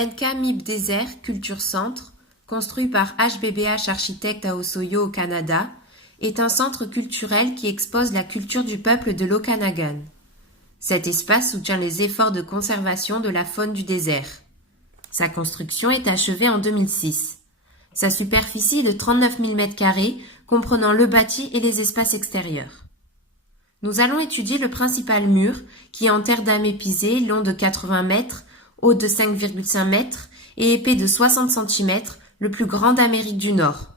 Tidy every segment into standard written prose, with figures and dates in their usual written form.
NK MIB Désert Culture Centre, construit par HBBH Architectes à Osoyo au Canada, est un centre culturel qui expose la culture du peuple de l'Okanagan. Cet espace soutient les efforts de conservation de la faune du désert. Sa construction est achevée en 2006. Sa superficie est de 39 000 m², comprenant le bâti et les espaces extérieurs. Nous allons étudier le principal mur, qui est en terre dame épisée, long de 80 mètres, haut de 5,5 mètres et épais de 60 cm, le plus grand d'Amérique du Nord.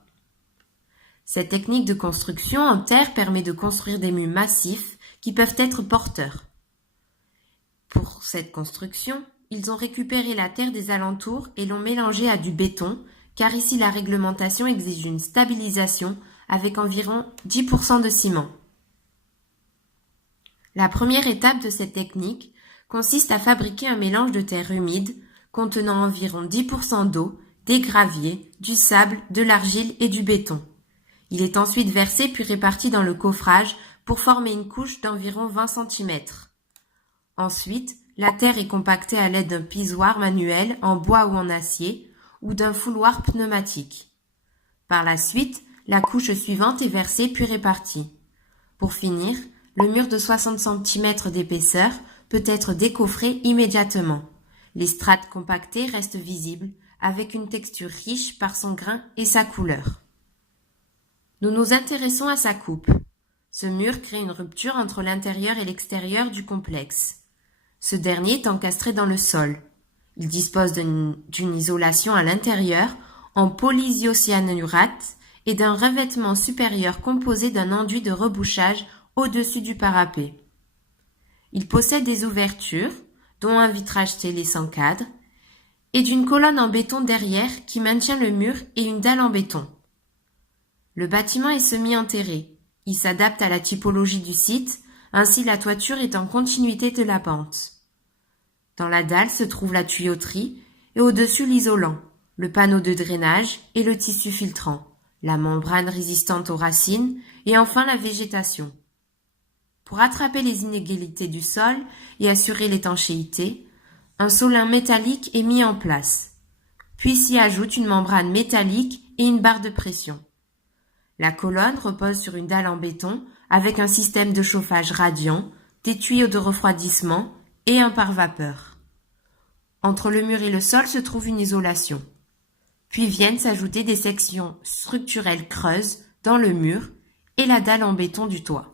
Cette technique de construction en terre permet de construire des murs massifs qui peuvent être porteurs. Pour cette construction, ils ont récupéré la terre des alentours et l'ont mélangée à du béton, car ici la réglementation exige une stabilisation avec environ 10% de ciment. La première étape de cette technique consiste à fabriquer un mélange de terre humide contenant environ 10% d'eau, des graviers, du sable, de l'argile et du béton. Il est ensuite versé puis réparti dans le coffrage pour former une couche d'environ 20 cm. Ensuite, la terre est compactée à l'aide d'un pisoir manuel en bois ou en acier ou d'un fouloir pneumatique. Par la suite, la couche suivante est versée puis répartie. Pour finir, le mur de 60 cm d'épaisseur peut être décoffré immédiatement. Les strates compactées restent visibles, avec une texture riche par son grain et sa couleur. Nous nous intéressons à sa coupe. Ce mur crée une rupture entre l'intérieur et l'extérieur du complexe. Ce dernier est encastré dans le sol. Il dispose d'une isolation à l'intérieur en polyisocyanurate et d'un revêtement supérieur composé d'un enduit de rebouchage au-dessus du parapet. Il possède des ouvertures, dont un vitrage scellé sans cadre, et d'une colonne en béton derrière qui maintient le mur et une dalle en béton. Le bâtiment est semi-enterré. Il s'adapte à la typologie du site, ainsi la toiture est en continuité de la pente. Dans la dalle se trouve la tuyauterie et au-dessus l'isolant, le panneau de drainage et le tissu filtrant, la membrane résistante aux racines et enfin la végétation. Pour attraper les inégalités du sol et assurer l'étanchéité, un solin métallique est mis en place. Puis s'y ajoute une membrane métallique et une barre de pression. La colonne repose sur une dalle en béton avec un système de chauffage radiant, des tuyaux de refroidissement et un pare-vapeur. Entre le mur et le sol se trouve une isolation. Puis viennent s'ajouter des sections structurelles creuses dans le mur et la dalle en béton du toit.